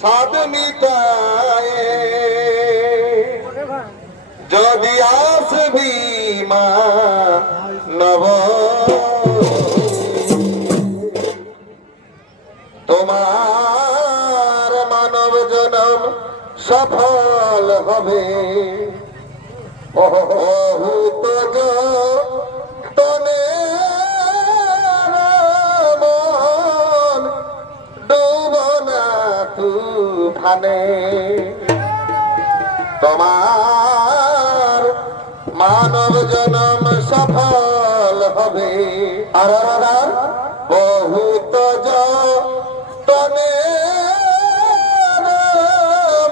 সাদ মিটায়ে যদি আসবি মা নব তোমার মানব জনম সফল হবে বহুত তনে মন ডুবনা তুফানে তোমার মানব জনম সফল হবে আর বহুত তনে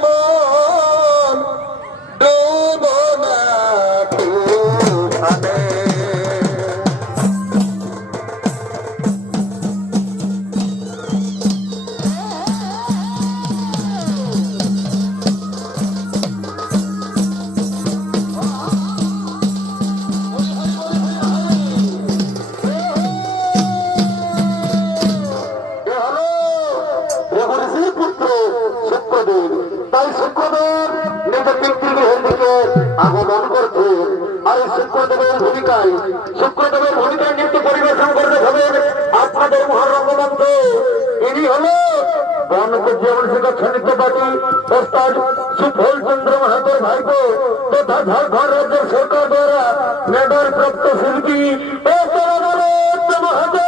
মন ডুবনা তুফানে তাই শুক্রদেব নিজের পিতৃগৃহের দিকে আগমন করছে আর এই শুক্রদেবের ভূমিকায় নৃত্য পরিবেশন করতে হবে আপনাদের মহারঙ্গমঞ্চ। ইনি হল বনকুজিয়ামন শিক্ষা নৃত্য পার্টি ওস্তাদ সুফল চন্দ্র মাহাতোর ভাইপো তথা ঝাড়খণ্ড রাজ্যের সরকার দ্বারা মেডাল প্রাপ্ত শিল্পী মাহাতো।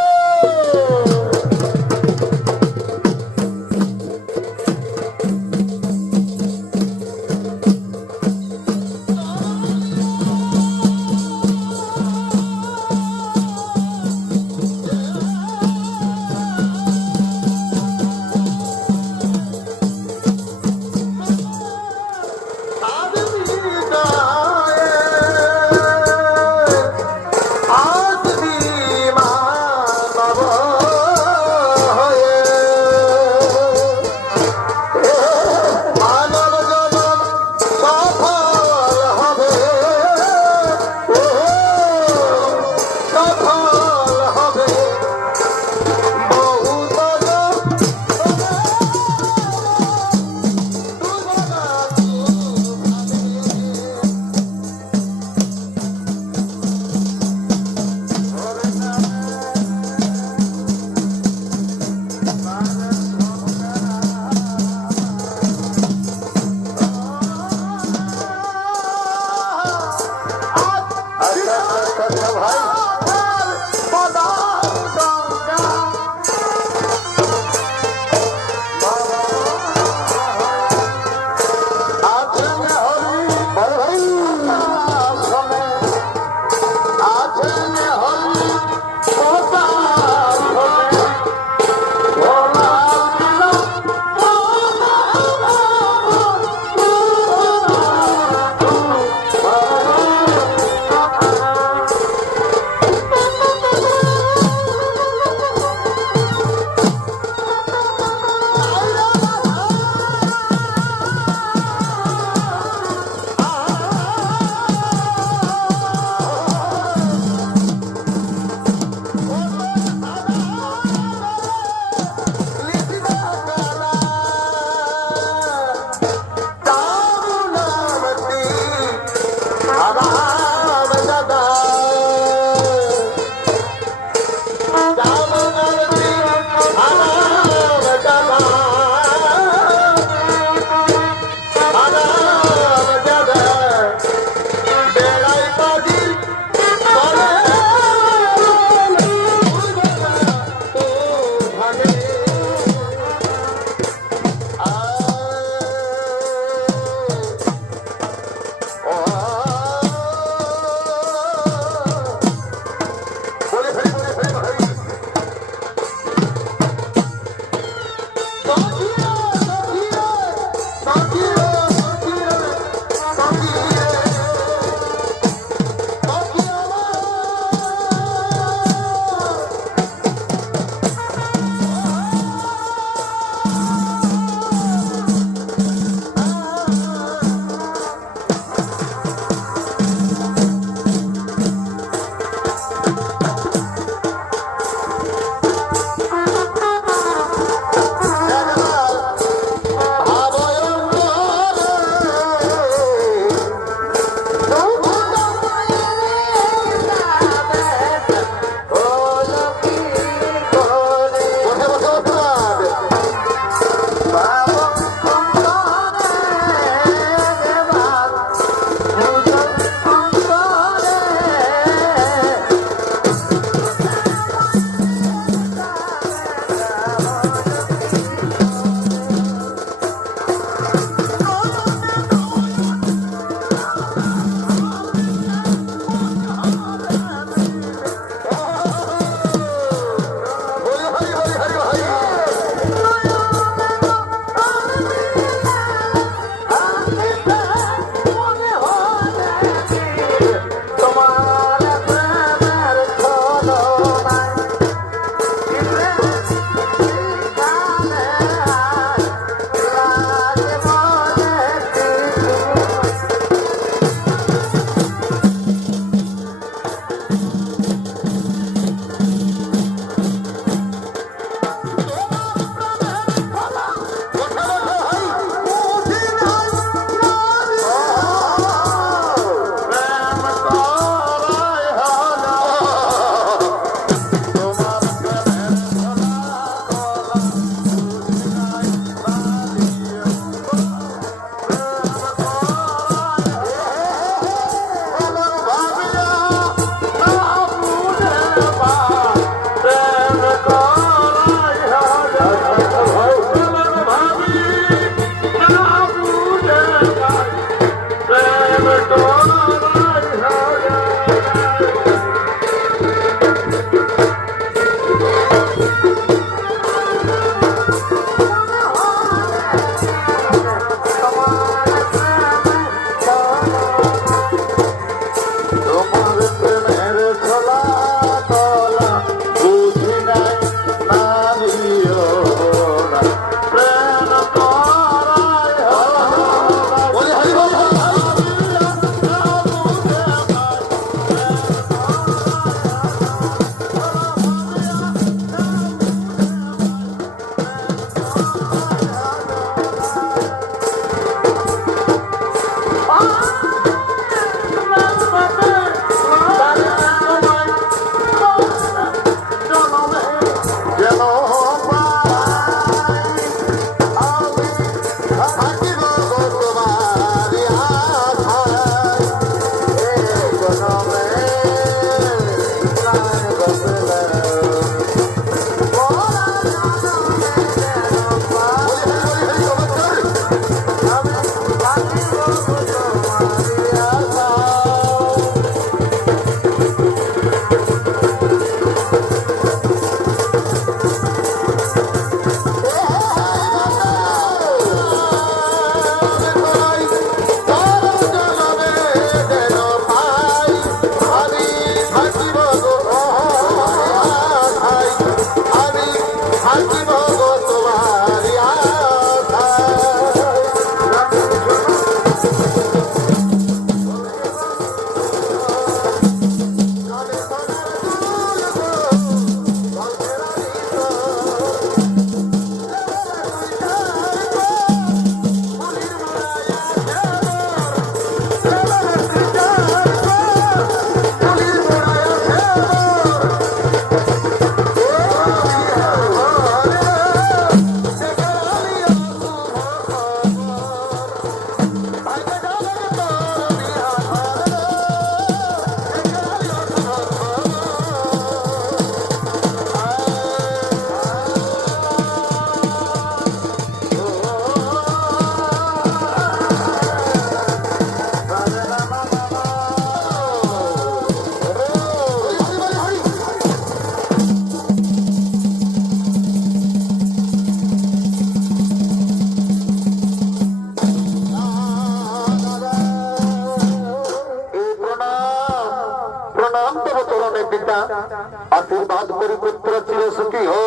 পিতা আশীর্বাদ করি পুত্র চিরসুখী হো।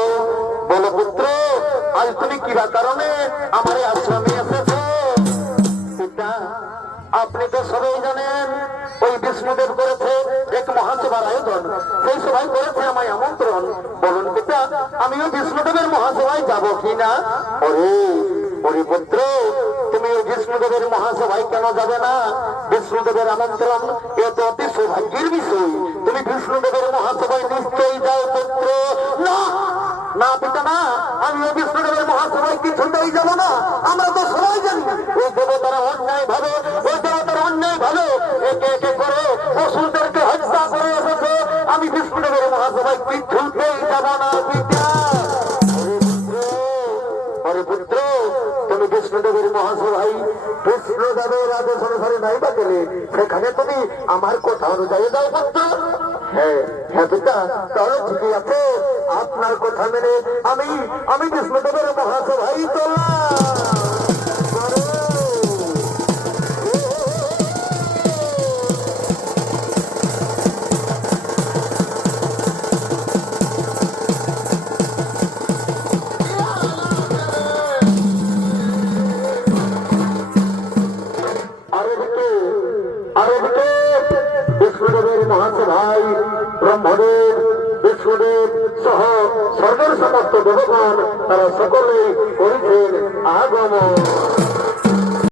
বলো পুত্র, আজ তুমি কিবা কারণে আমার এই আশ্রমে এসেছো? পিতা, আপনি তো সবাই জানেন ওই বিষ্ণুদেব করেছে এক মহাসভার আয়োজন, সেই সভায় করেছে আমায় আমন্ত্রণ। বলুন পিতা, আমি ওই বিষ্ণুদেবের মহাসভায় যাব কিনা? ওরে ওরে পুত্র, তুমি ওই বিষ্ণুদেবের মহাসভায় কেন যাবে না? বিষ্ণুদেবের আমন্ত্রণ এ তো অতি সৌভাগ্যের বিষয়। তুমি বিষ্ণুদেবের মহাসভায় নিশ্চয়ই যাও পুত্র। না না পিতা না, আমি ওই বিষ্ণুদেবের মহাসভায় কিছুতেই যাব না। আমরা তো সবাই জানি ওই দেবতারা অন্যায় ভাবে একে একে করে অসুরদেরকে হত্যা করে এসেছে। আমি বিষ্ণুদেবের মহাসভায় কিছুতেই যাব না পিতা। আরে পুত্র, তুমি বিষ্ণুদেবের মহাসভায় বিষ্ণুদেবের আদেশ অনুসারে নাই বা গেলে সেখানে তুমি আমার কথা অনুযায়ী যাও পুত্র। হ্যাঁ হ্যাঁ পিতা, তাহলে ঠিকই আছে। আপনার কথা মেনে আমি বিষ্ণুদেবের মহাসভায় চললাম। বিষ্ণুদেবের মহাসভায় ব্রহ্মদেব, বিষ্ণুদেব সহ স্বর্গের সমস্ত দেবগণ তারা সকলেই করেছেন আগমন।